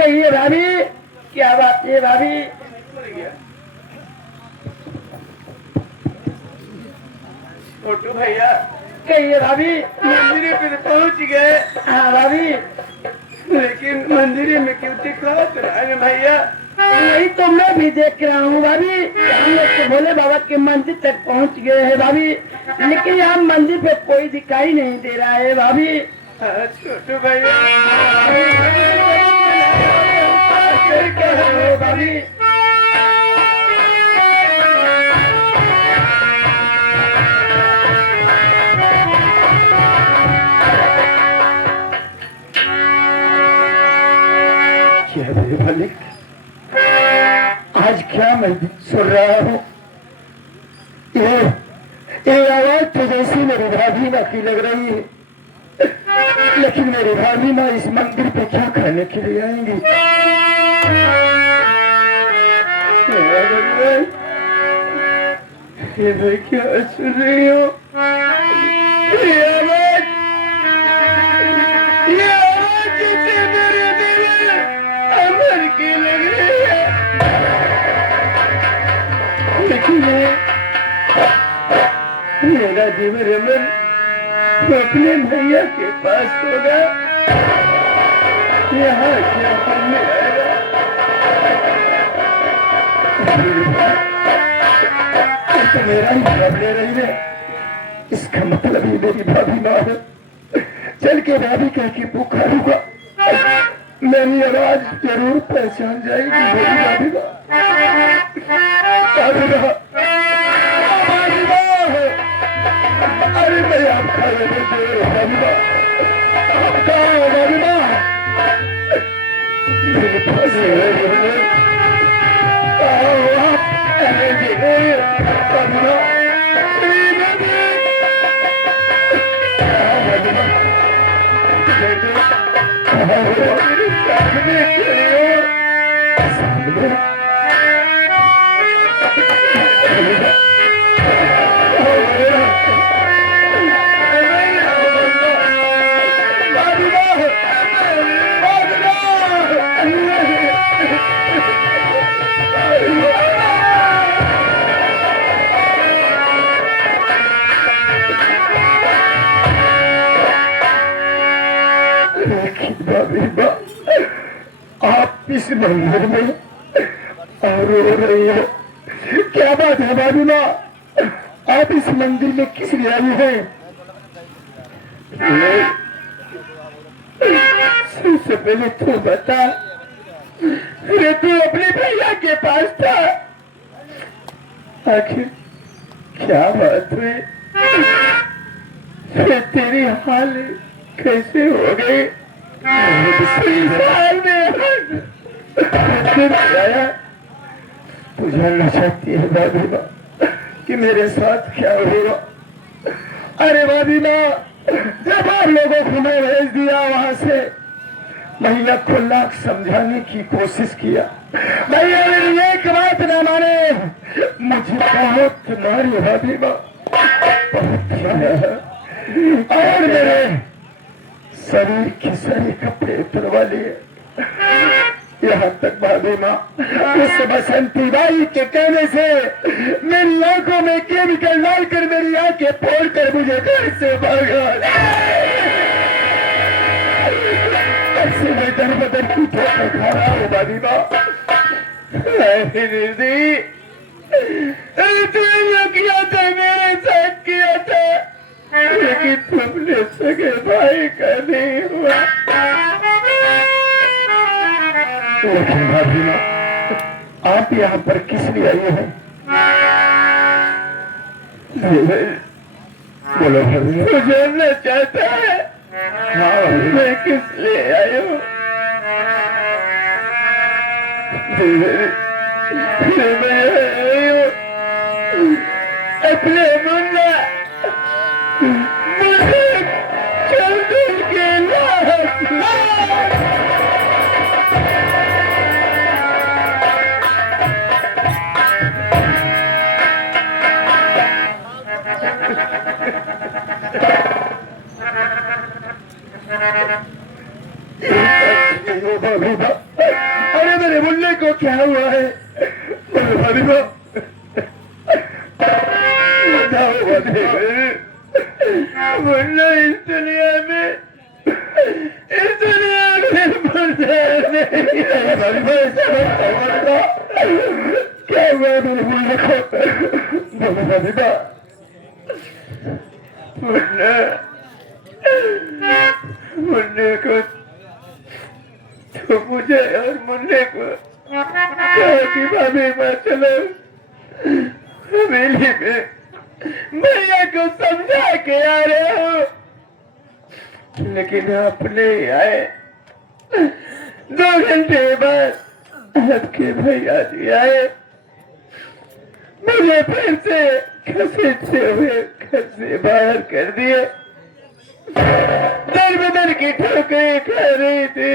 कहिए भाभी, क्या बात है भाभी? छोटू भैया कहिए भाभी। मंदिर पे पहुंच गए। हाँ भाभी। लेकिन मंदिर में क्यों दिखलाओ भैया? यही तो मैं भी देख रहा हूँ भाभी। हम लोग तो भोले बाबा के मंदिर तक पहुँच गए हैं भाभी, लेकिन यहाँ मंदिर पे कोई दिखाई नहीं दे रहा है भाभी। छोटू भैया भाभी मालिक, आज क्या मैं सुन रहा हूँ? ये आवाज तो जैसी मेरी भाभी माँ की लग रही है, लेकिन मेरी भाभी माँ इस मंदिर पे क्या खाने के लिए आएंगी? ये मैं क्या सुन रही हूँ? ये आवाज जैसे मेरे दिल अमर की लग रही है। लेकिन मेरा जीवन रमन अपने भैया के पास होगा, यहाँ क्या करने आएगा? तो मेरा ही झगड़े रही है, इसका मतलब ही मेरी भाभी माँ है। चल के भाभी कह के पुकारूंगा, मेरी आवाज जरूर पहचान जाएगी। मेरी भाभी माँ, भाभी माँ, भाभी माँ है। अरे मैं आपका भाभी माँ, कहाँ हो भाभी माँ? मेरे पास कहाँ हो आप? भाभी माँ, आप इस मंदिर में और रो रही हो, क्या बात है भाभी माँ? आप इस मंदिर में किस लिए आई हैं? सबसे पहले तू बता, अरे तू अपने भैया के पास था, आखिर क्या बात हुई? तेरी हाल कैसे हो गई? तू जानना चाहती है भाभी माँ कि मेरे साथ क्या होगा? अरे भाभी माँ, जब आप लोगों को मैं भेज दिया वहां से, भैया को लाख समझाने की कोशिश किया, भैया मेरी एक बात ना माने, मुझे बहुत मारी भाभी माँ, बहुत। और मेरे शरीर के सारे कपड़े उतरवा लिए, यहाँ तक भाभी माँ उस बसंती बाई के कहने से मेरी आंखों में केमिकल डालकर मेरी आंखें फोड़कर मुझे घर से भागा। ऐसे में दर बदर की ठोकर खा रहा हूँ भाभी माँ। तुमने किया था, मेरे साथ किया था, लेकिन तुमने सगे भाई का नहीं हुआ। लेकिन भाभी माँ, आप यहाँ पर किस लिए आई हैं? बोलो भाभी। तो जानना चाहता है हाँ मैं किस लिए आई हूँ? मैं आई हूँ अपने मुन्ना चंदू के अरे मेरे मुन्ने को क्या हुआ है? बोलो भाभी माँ, बताओ मुन्ने। मुन्ना इस दुनिया में मुन्ना नहीं है। भाभी माँ ऐसा मत कहो। क्या हुआ मेरे मुन्ने को? बोलो भाभी माँ। मुन्ने को तो मुझे और मुन्ने को कहा कि भाभी माँ चलो हवेली में भैया को समझा के आ रहे हो, लेकिन आप नहीं आए। 2 घंटे बाद आपके भैया जी आए, मुझे फिर से घसीटते हुए घर से बाहर कर दिए। दर बदर की ठोकरें खा रही थी,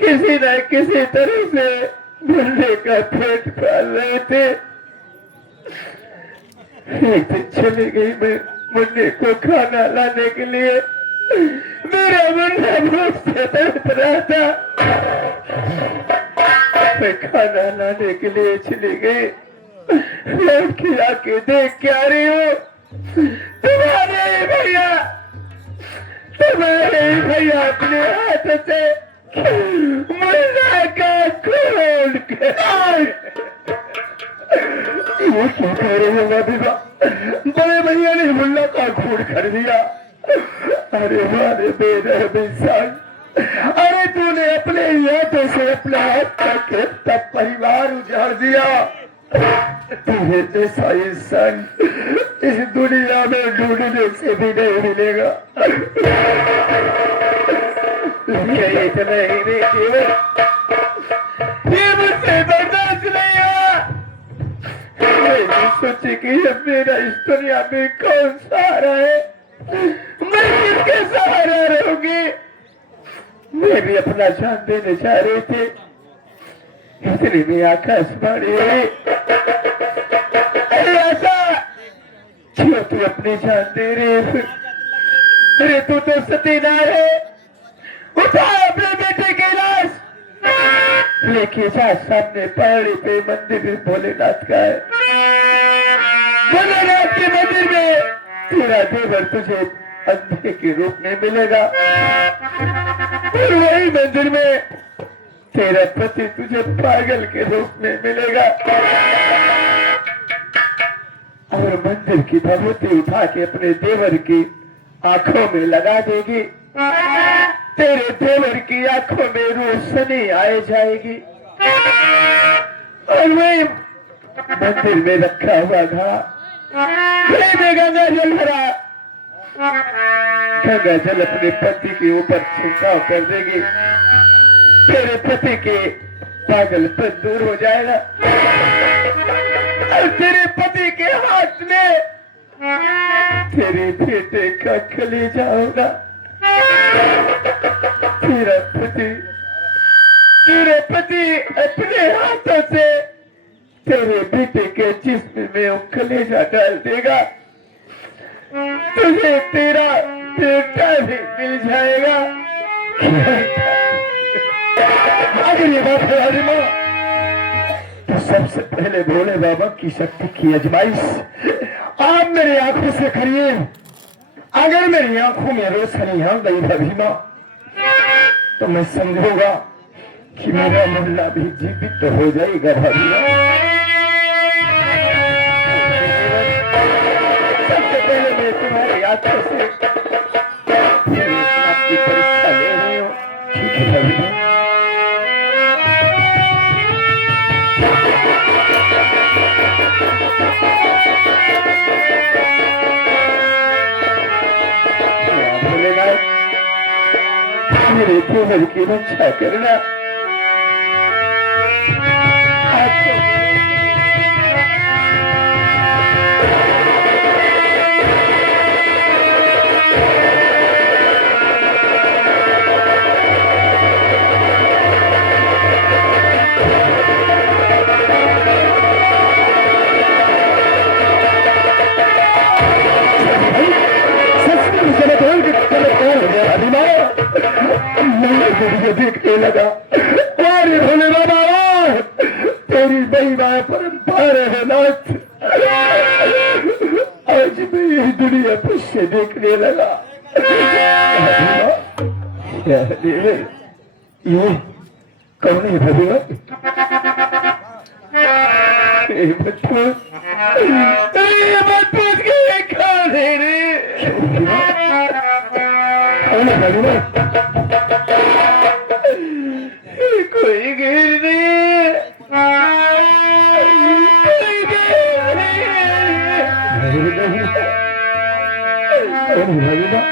किसी न किसी तरह से मुन्ने का पेट पाल रहे थे। एक दिन चली गई मैं मुन्ने को खाना लाने के लिए। मेरा मुन्ना भूख से तड़प रहा था। मैं खाना लाने के लिए चली गई, लौट के आके देख के आ रही हूँ तुम्हारे भैया अपने हाथ से मुन्ना का खून वो क्या कह रहे हो भाभी माँ? बड़े भैया ने मुन्ना का खून कर दिया। अरे मारे बेरहम इंसान, अरे तूने अपने हाथों से अपना हाथ करके तब परिवार उजाड़ दिया। तुझे जैसा इंसान इस दुनिया में ढूंढने से भी नहीं मिलेगा। इतना ही नहीं केवल ये मुझसे बर्दाश्त नहीं हुआ। मैं सोची कि अब मेरा इस दुनिया में कौन सहारा है, मैं किसके सहारा रहूंगी। मैं भी अपना जान देने जा रही थी, इसलिए मैं आकाशवाणी हुई। अरे ऐसा क्यों तू अपनी जान दे रही है? अरे तू तो सतीदार है, उठा अपने बेटे की लाश लेके जा। सामने पहाड़ी पे मंदिर भोलेनाथ का है। भोलेनाथ के मंदिर में तेरा देवर तुझे अंधे के रूप में मिलेगा, और वही मंदिर में तेरा पति तुझे पागल के रूप में मिलेगा। और मंदिर की भभूति उठा के अपने देवर की आंखों में लगा देगी। तेरे देवर की आंखों में रोशनी आए जाएगी, और वही मंदिर में रखा हुआ घड़ा गंगा जल भरा। गंगा जल अपने पति के ऊपर छिड़काव कर देगी। तेरे पति के पागलपन दूर हो जाएगा, और तेरे पति के हाथ में तेरे बेटे का कलेजा होगा। तेरे पति अपने हाथों से तेरे बेटे के जिस्म में वो कलेजा डाल देगा। तुझे तेरा बेटा भी मिल जाएगा। अगर ये बात है हरी माँ, तो सबसे पहले भोले बाबा की शक्ति की आजमाइश आप मेरी आंखों से करिए। अगर मेरी आंखों में रोशनी आ गई भाभी माँ, तो मैं समझूंगा कि मेरा मुन्ना भी जीवित हो जाएगा भाभी माँ। सबसे पहले मैं तुम्हारी आंखों से आपकी परीक्षा ले रही हूँ, ठीक है भाभी माँ? मेरे देवर की रक्षा करना। देखने लगा, अरे भोले बाबा तेरी महिमा परंपार है नाथ। आज मैं यही दुनिया पर से देखने लगा। ये कौन है भैया? बटूत के खा दे रे। कौन है भैया? कोई गिर नहीं। कौन है भैया?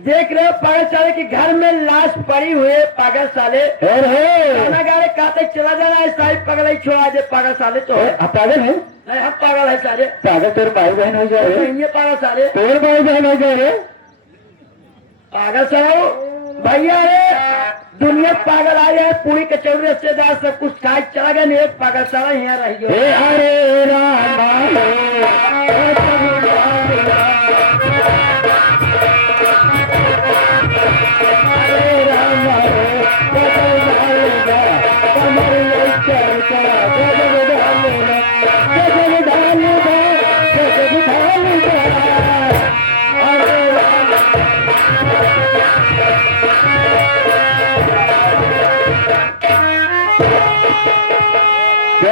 देख रहे हो पागल साले की घर में लाश पड़ी हुई है। पागल साले गाना गा रहे कहते चला जाना है साहिब पागल ही छोड़ा दे। पागल साले तो पागल है। नहीं हम पागल है सारे। पागल तेरे भाई बहन हो जा रहे। ये पागल साले तेरे भाई बहन हो जा रहे। पागल साले भैया रे दुनिया पागल आ रही है। पूरी कचौड़ी रिश्तेदार सब कुछ खाए चला गया। नहीं एक पागल साला यहाँ रह गया। अरे रामा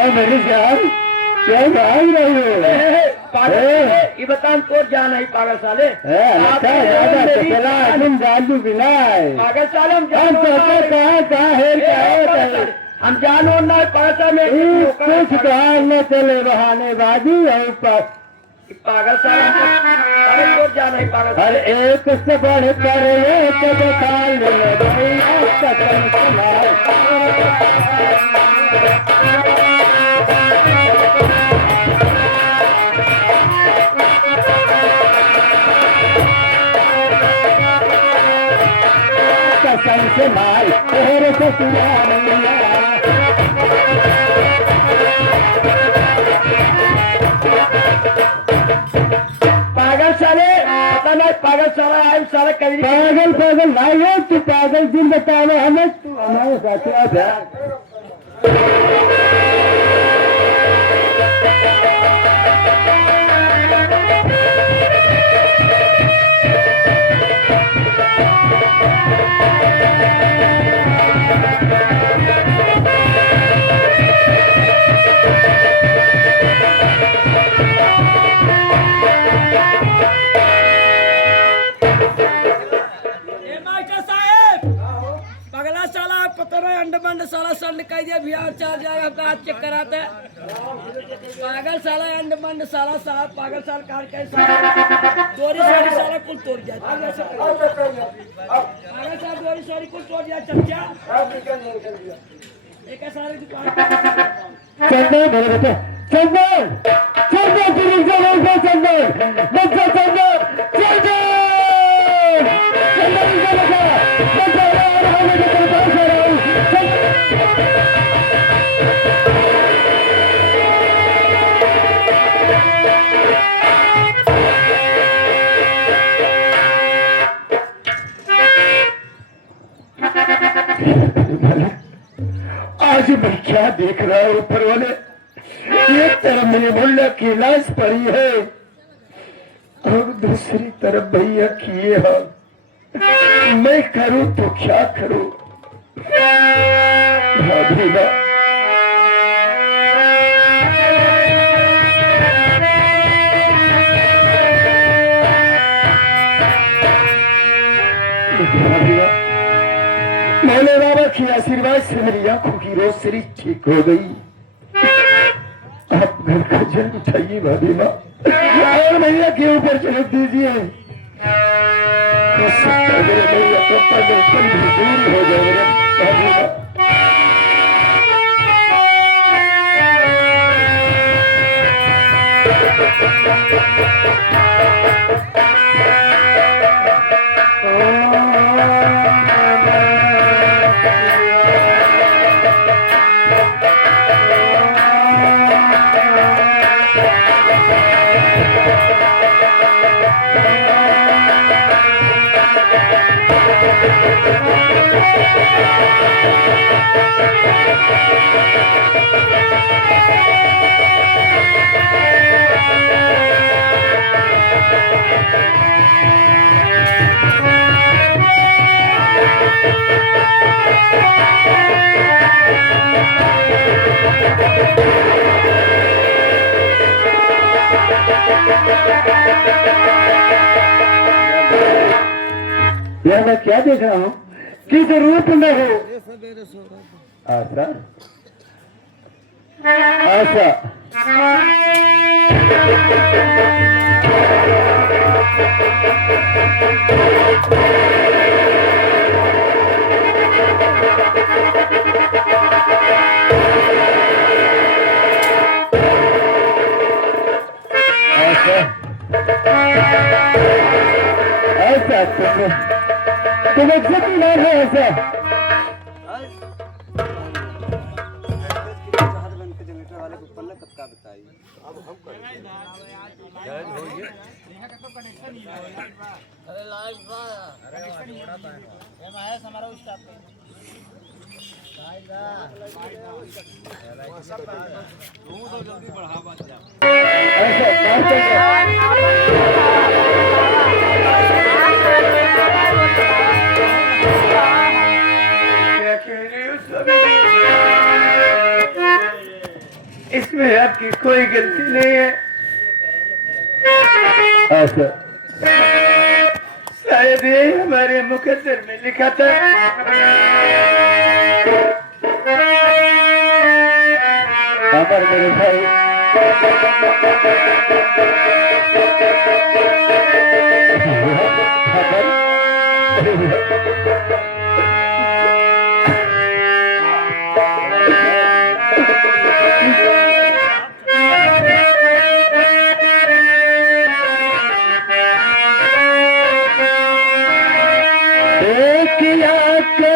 मेरी जान क्या भाग रही हो? पागल ये बता तो जान है पागल साले। जादू बिना पागल साले हम हम जान और ना पागल में कुछ कहा न चले बहानेबाजी और पागल साले तो जान है पागल। हर एक से बढ़ कर एक से मार तेरे से पागल साले पता नहीं पागल साला आयु साला कभी पागल पागल नहीं है तू। पागल दिन बताओ हमें तू हमारे साथ मंड साला साहब पागल साल कार के साला चोरी सारी साला कुल तोड़ दिया पागल साहब चोरी सारी कुल तोड़ दिया चचा एक सारे दुकान चंदन मेरे बेटे चंदन चंदन तेरी जगह पे चंदन बच्चा चंदन चंदन चंदन की जगह बच्चा यार हमें तो पास आ रहा हूँ आज मैं क्या देख रहा हूँ ऊपर वाले एक तरफ मेरे मुल्ला की लाश पड़ी है और दूसरी तरफ भैया किए हैं मैं करूँ तो क्या करूँ भाभी ना मौले बाबा के आशीर्वाद से मेरी आंखों की रोशनी ठीक हो गई आप घर का जल उठाइए भाभी माँ और भैया के ऊपर चढ़ दीजिए हो सकता है मेरे भैया पापा बिल्कुल भी दूर हो जाए मेरे भाभी माँ यह मैं क्या देख रहा हूँ किस रूप में हो आशा आशा ऐसा तुम्हें कितनी बार है ऐसा इसमें आपकी कोई गलती नहीं है ऐसा शायद ये हमारे मुकद्दर में लिखा था अमर मेरे भाई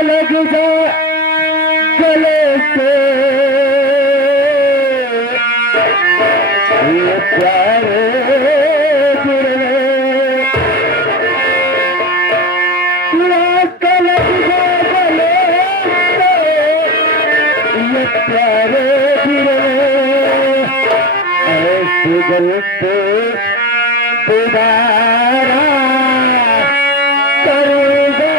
लग जा गले से ये प्यारे लग जा गले से ये प्यारे ऐसे गलते दोबारा करूँगा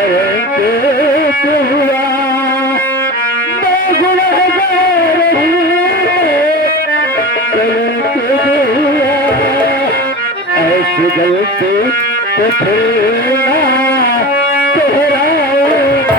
करेंगे हुआ मिल गए थे तो फिर ना दोहराऊंगा।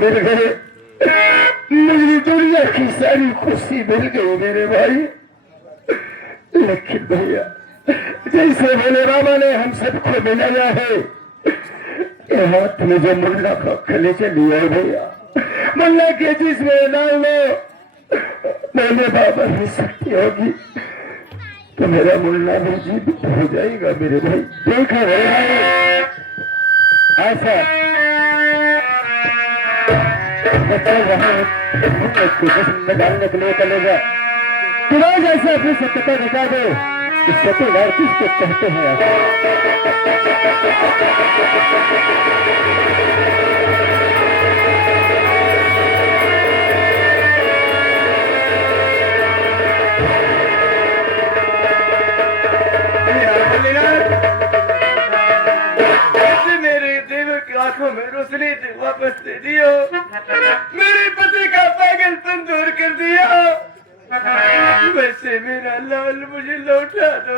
मिल गए, मुझे दुनिया की सारी खुशी मिल गई मेरे भाई। लेकिन भैया जैसे भोले बाबा ने हम सबको मिलाया है, ये हाथ में जो मुन्ना का कलेजा लिया है भैया, मुन्ना के जिसमें डाल लो भोले बाबा की शक्ति होगी तो मेरा मुन्ना भी जीवित हो जाएगा मेरे भाई। देखा मेरे भाई ऐसा बच्चा वहां जिसम में डालने के लिए कलेजा तुम्हारे जैसे अपनी सत्यता दिखा दो। इस सत्यवार किसको कहते हैं आप? मेरे देवर की आंखों में रोशनी वापस दे दियो, मेरे पति का पागलपन दूर कर दिया। वैसे मेरा लाल मुझे लौटा दो।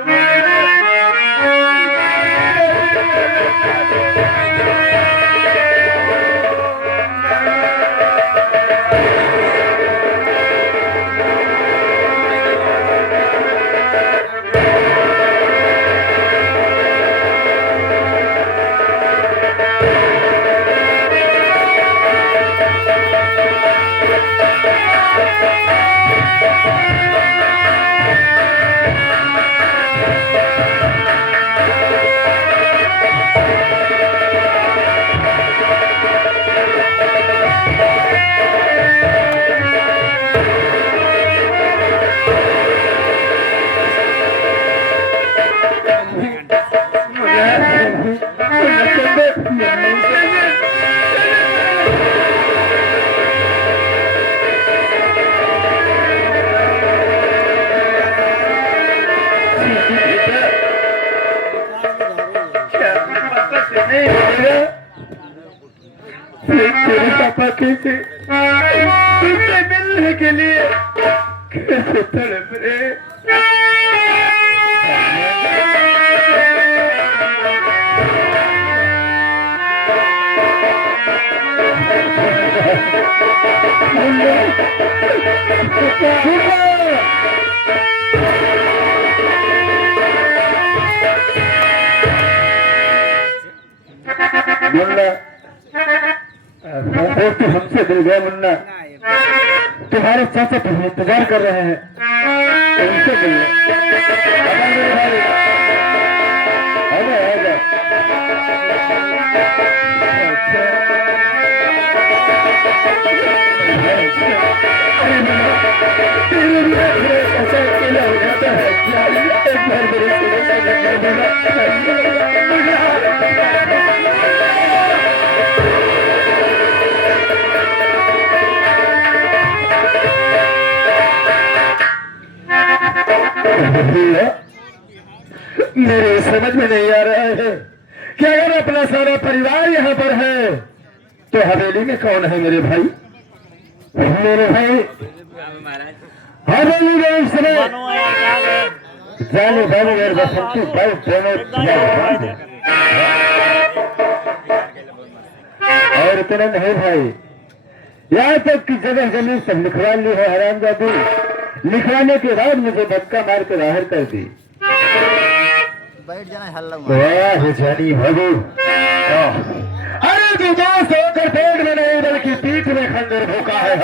तेरे पापा कैसे तुमसे मिलने के लिए कैसे तड़प रहे। मुन्ना तो हमसे मिल गया। मुन्ना तुम्हारे चाचा तुम्हें इंतजार कर रहे हैं, उनसे मिल मेरे समझ में नहीं आ रहा है कि अगर अपना सारा परिवार यहाँ पर है तो हवेली में कौन है मेरे भाई? मेरे भाई हवेली में इसने जाने जाने मेरे बसंती भाई दोनों और इतना नहीं भाई, यहाँ तक की जगह जमीन सब लिखवा ली है हरामजादी। लिखवाने के बाद मुझे धक्का मार कर बाहर कर दी। जानी भगू अरे तू दोस्त होकर पेट में नहीं बल्कि पीठ में खंजर भूखा है।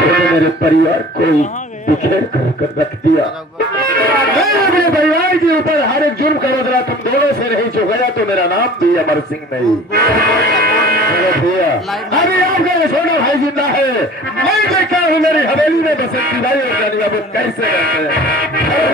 तो मेरे परिवार को बिखेर कर रख दिया। मैं अपने परिवार के ऊपर हर एक जुर्म का बदला तुम दोनों से नहीं चुकाया तो मेरा नाम भी अमर सिंह नहीं। अभी आपका यशोदा भाई जिंदा है। मैं देखा हूँ मेरी हवेली में बसंती भाई और जानिया वो कैसे रहते हैं।